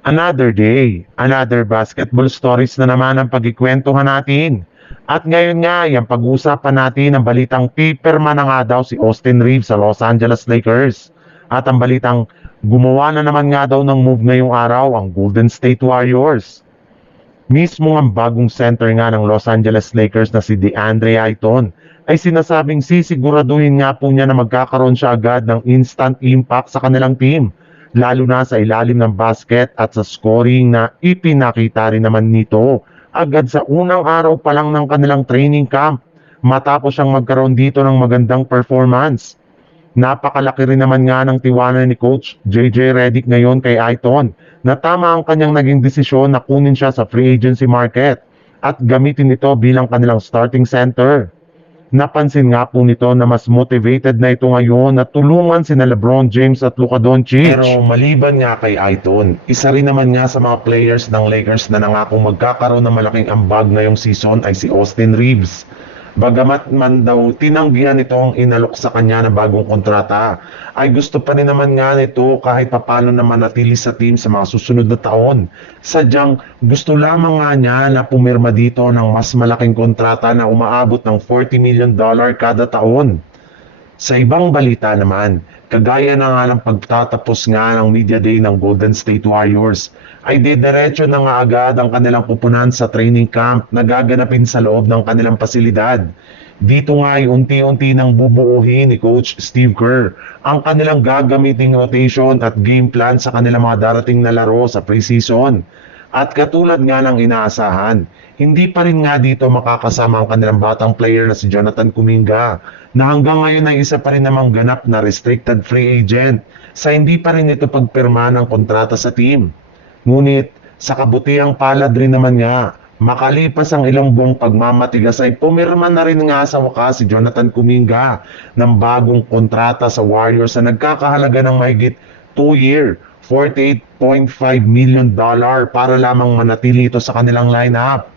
Another day, another basketball stories na naman ang pagkikwentuhan natin. At ngayon nga, yung pag-uusapan natin ang balitang pipirma na nga daw si Austin Reeves sa Los Angeles Lakers. At ang balitang gumawa na naman nga daw ng move ngayong araw ang Golden State Warriors. Mismo ang bagong center nga ng Los Angeles Lakers na si DeAndre Ayton ay sinasabing sisiguraduhin nga po niya na magkakaroon siya agad ng instant impact sa kanilang team, lalo na sa ilalim ng basket at sa scoring na ipinakita rin naman nito agad sa unang araw pa lang ng kanilang training camp matapos siyang magkaroon dito ng magandang performance. Napakalaki rin naman nga ng tiwala ni Coach JJ Redick ngayon kay Ayton na tama ang kanyang naging desisyon na kunin siya sa free agency market at gamitin ito bilang kanilang starting center. Napansin nga po nito na mas motivated na ito ngayon na tulungan sina LeBron James at Luka Doncic. Pero maliban nga kay Ayton, isa rin naman nga sa mga players ng Lakers na nangakong magkakaroon ng malaking ambag ngayong season ay si Austin Reeves. Bagamat man daw tinanggihan nito ang inalok sa kanya na bagong kontrata, ay gusto pa rin naman nga nito kahit papano na manatili sa team sa mga susunod na taon. Sadyang gusto lamang nga niya na pumirma dito ng mas malaking kontrata na umaabot ng $40 million kada taon. Sa ibang balita naman, kagaya na nga ng pagtatapos nga ng media day ng Golden State Warriors, ay didiretso na nga agad ang kanilang pupunan sa training camp na gaganapin sa loob ng kanilang pasilidad. Dito nga ay unti-unti nang bubuuhin ni Coach Steve Kerr ang kanilang gagamiting rotation at game plan sa kanilang mga darating na laro sa preseason. At katulad nga ng inaasahan, hindi pa rin nga dito makakasama ang kanilang batang player na si Jonathan Kuminga na hanggang ngayon ay isa pa rin namang ganap na restricted free agent sa hindi pa rin ito pagpirma ng kontrata sa team. Ngunit sa kabutihang palad rin naman nga, makalipas ang ilang buwang pagmamatigas ay pumirma na rin nga sa wakas si Jonathan Kuminga ng bagong kontrata sa Warriors na nagkakahalaga ng mahigit 2-year, $48.5 million para lamang manatili ito sa kanilang lineup.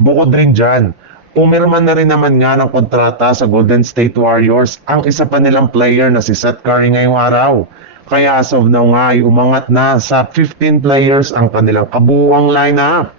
Bukod rin dyan, pumirma na rin naman nga ng kontrata sa Golden State Warriors ang isa pa nilang player na si Seth Curry ngayong araw. Kaya as of now nga ay umangat na sa 15 players ang kanilang kabuuang lineup.